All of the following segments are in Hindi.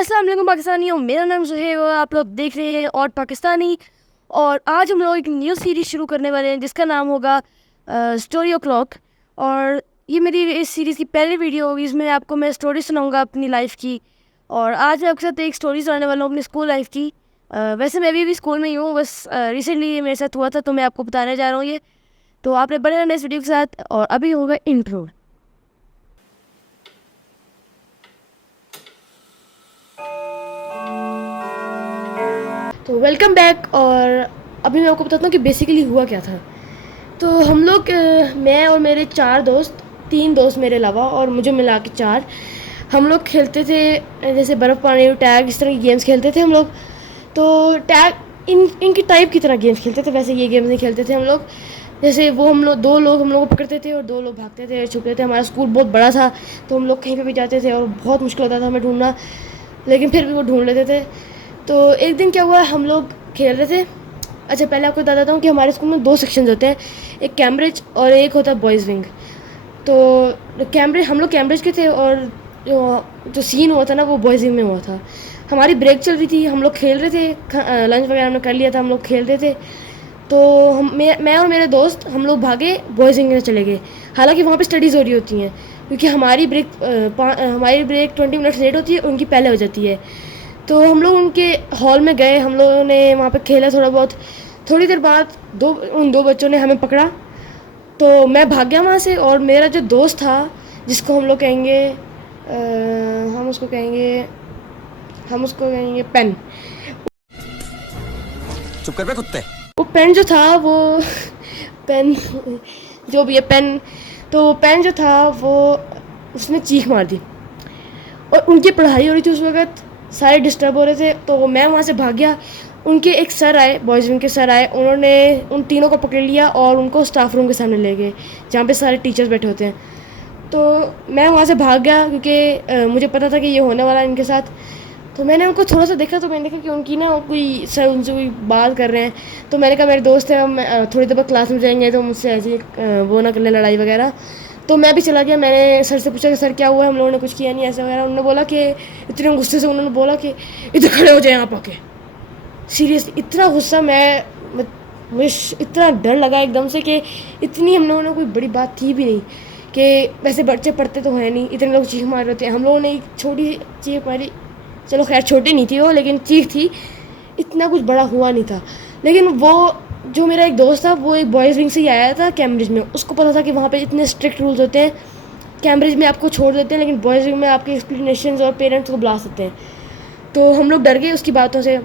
अस्सलाम वालेकुम पाकिस्तानियों, मेरा नाम सुहेब है। आप लोग देख रहे हैं और पाकिस्तानी। और आज हम लोग एक न्यू सीरीज़ शुरू करने वाले हैं जिसका नाम होगा स्टोरी ओ क्लॉक। और ये मेरी इस सीरीज़ की पहली वीडियो होगी। इसमें आपको मैं स्टोरी सुनाऊंगा अपनी लाइफ की। और आज मैं आपके साथ एक स्टोरी सुनाने वाला हूँ अपनी स्कूल लाइफ की। वैसे मैं भी स्कूल में ही हूँ, बस रिसेंटली ये मेरे साथ हुआ था तो मैं आपको बताने जा रहा हूँ ये। तो आपने बने रहना इस वीडियो के साथ। और अभी होगा इंट्रो। तो वेलकम बैक। और अभी मैं आपको बताता हूँ कि बेसिकली हुआ क्या था। तो हम लोग मैं और मेरे 4 दोस्त, 3 दोस्त मेरे अलावा और मुझे मिला के 4, हम लोग खेलते थे जैसे बर्फ़ पानी टैग, इस तरह की गेम्स खेलते थे हम लोग। तो टैग इनकी टाइप की तरह गेम्स खेलते थे, वैसे ये गेम्स नहीं खेलते थे हम लोग। जैसे वो हम लोग 2 लोग हम लोग को पकड़ते थे और 2 लोग भागते थे, छुपते थे। हमारा स्कूल बहुत बड़ा था तो हम लोग कहीं पे भी जाते थे और बहुत मुश्किल होता था हमें ढूंढना, लेकिन फिर भी वो ढूंढ लेते थे। तो एक दिन क्या हुआ, हम लोग खेल रहे थे। अच्छा, पहले आपको बता देता हूँ कि हमारे स्कूल में 2 सेक्शंस होते हैं, एक कैम्ब्रिज और एक होता है बॉयज़ विंग। तो कैम्ब्रिज, हम लोग कैम्ब्रिज के थे और जो सीन हुआ था ना वो बॉयज़ विंग में हुआ था। हमारी ब्रेक चल रही थी, हम लोग खेल रहे थे, लंच वगैरह हमने कर लिया था, हम लोग खेल रहे थे। तो मैं और मेरे दोस्त हम लोग भागे बॉयज़ विंग में चले गए। हालांकि वहाँ पे स्टडीज़ हो रही होती हैं क्योंकि हमारी ब्रेक 20 मिनट्स लेट होती है, उनकी पहले हो जाती है। तो हम लोग उनके हॉल में गए, हम लोगों ने वहाँ पे खेला थोड़ा बहुत। थोड़ी देर बाद उन 2 बच्चों ने हमें पकड़ा तो मैं भाग गया वहाँ से। और मेरा जो दोस्त था जिसको हम लोग कहेंगे हम उसको कहेंगे पेन। चुप कर बे कुत्ते। वो पेन जो था वो पेन, जो भी है पेन, तो पेन जो था वो उसने चीख मार दी। और उनकी पढ़ाई हो रही थी उस वक्त, सारे डिस्टर्ब हो रहे थे। तो मैं वहाँ से भाग गया। उनके एक सर आए, बॉयज़ विंग के सर आए, उन्होंने उन तीनों को पकड़ लिया और उनको स्टाफ रूम के सामने ले गए जहाँ पे सारे टीचर्स बैठे होते हैं। तो मैं वहाँ से भाग गया क्योंकि मुझे पता था कि ये होने वाला है इनके साथ। तो मैंने उनको थोड़ा सा देखा, तो मैंने देखा कि उनकी ना कोई सर उनसे कोई बात कर रहे हैं। तो मैंने कहा मेरे दोस्त है, हम थोड़ी देर बाद क्लास में जाएंगे तो मुझसे ऐसे वो ना कर ले लड़ाई वगैरह। तो मैं भी चला गया। मैंने सर से पूछा कि सर क्या हुआ है, हम लोगों ने कुछ किया नहीं ऐसा वगैरह। उन्होंने बोला कि इतने गुस्से से उन्होंने बोला कि इधर खड़े हो जाए यहाँ पाके। सीरियसली इतना गुस्सा, मुझे इतना डर लगा एकदम से कि इतनी हम लोगों ने कोई बड़ी बात थी भी नहीं कि वैसे बच्चे पढ़ते तो हैं नहीं, इतने लोग चीख मार रहे थे। हम लोगों ने एक छोटी चीख मारी, चलो खैर छोटी नहीं थी वो, लेकिन चीख थी, इतना कुछ बड़ा हुआ नहीं था। लेकिन वो जो मेरा एक दोस्त था वो एक बॉयज़ विंग से ही आया था कैम्ब्रिज में, उसको पता था कि वहाँ पे इतने स्ट्रिक्ट रूल्स होते हैं। कैम्ब्रिज में आपको छोड़ देते हैं लेकिन बॉयज़ विंग में आपके एक्सप्लेनेशन और पेरेंट्स को बुला सकते हैं। तो हम लोग डर गए उसकी बातों से।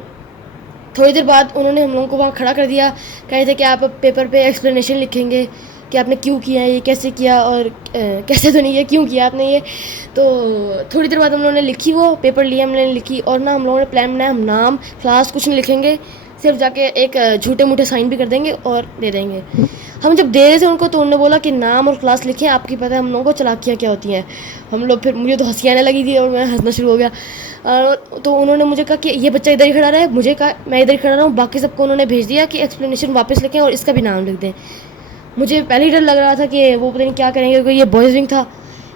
थोड़ी देर बाद उन्होंने हम लोगों को वहाँ खड़ा कर दिया, कह रहे थे कि आप पेपर पे एक्सप्लेनेशन लिखेंगे कि आपने क्यों किया ये, कैसे किया, और कैसे तो नहीं है, क्यों किया आपने ये। तो थोड़ी देर बाद हम लोगों ने लिखी, वो पेपर लिया हमने, लिखी। और ना हम लोगों ने प्लान बनाया, हम नाम क्लास कुछ नहीं लिखेंगे, सिर्फ जाके एक झूठे मूठे साइन भी कर देंगे और दे देंगे। हम जब दे रहे थे उनको तो उन्होंने बोला कि नाम और क्लास लिखें, आपकी पता है हम लोगों को चालाकियाँ क्या होती हैं। हम लोग, फिर मुझे तो हंसी आने लगी थी और मैं हंसना शुरू हो गया। तो उन्होंने मुझे कहा कि ये बच्चा इधर ही खड़ा रहे, मुझे कहा मैं इधर ही खड़ा रहा हूँ। बाकी सबको उन्होंने भेज दिया कि एक्सप्लेनेशन वापस लिखें और इसका भी नाम लिख दें। मुझे पहले ही डर लग रहा था कि वो पता नहीं क्या करेंगे, क्योंकि ये बॉयज़ विंग था,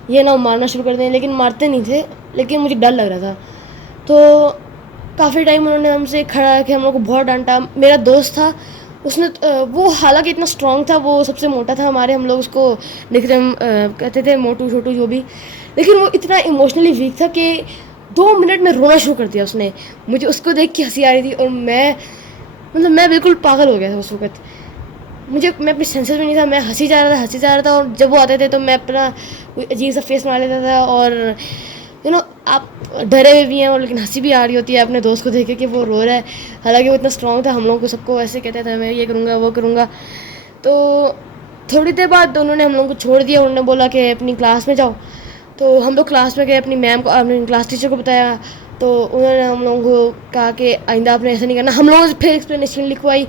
ये ना मारना शुरू कर दें। लेकिन मारते नहीं थे, लेकिन मुझे डर लग रहा था। तो काफ़ी टाइम उन्होंने हमसे खड़ा रखे, हम लोग को बहुत डांटा। मेरा दोस्त था, उसने वो हालांकि इतना स्ट्रांग था, वो सबसे मोटा था हमारे, हम लोग उसको निकनेम कहते थे, मोटू छोटू जो भी। लेकिन वो इतना इमोशनली वीक था कि 2 मिनट में रोना शुरू कर दिया उसने। मुझे उसको देख के हंसी आ रही थी और मैं बिल्कुल पागल हो गया था उस वक्त। मैं अपनी सेंसेस में नहीं था, मैं हंसी जा रहा था। और जब वो आते थे तो मैं अपना कोई अजीब सा फेस बना लेता था। और आप डरे हुए भी हैं और लेकिन हंसी भी आ रही होती है अपने दोस्त को देख के कि वो रो रहा है। हालांकि वो इतना स्ट्रांग था, हम लोगों को सबको ऐसे कहता था मैं ये करूँगा वो करूँगा। तो थोड़ी देर बाद उन्होंने हम लोगों को छोड़ दिया, उन्होंने बोला कि अपनी क्लास में जाओ। तो हम लोग क्लास में गए, अपनी मैम को, अपनी क्लास टीचर को बताया। तो उन्होंने हम लोगों को कहा कि आइंदा आपने ऐसा नहीं करना। हम लोगों से फिर एक्सप्लेनेशन लिखवाई।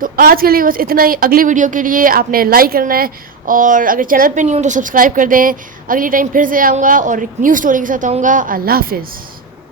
तो आज के लिए बस इतना ही। अगली वीडियो के लिए आपने लाइक करना है और अगर चैनल पे नहीं हो तो सब्सक्राइब कर दें। अगली टाइम फिर से आऊँगा और एक न्यू स्टोरी के साथ आऊँगा। अल्लाह हाफिज़।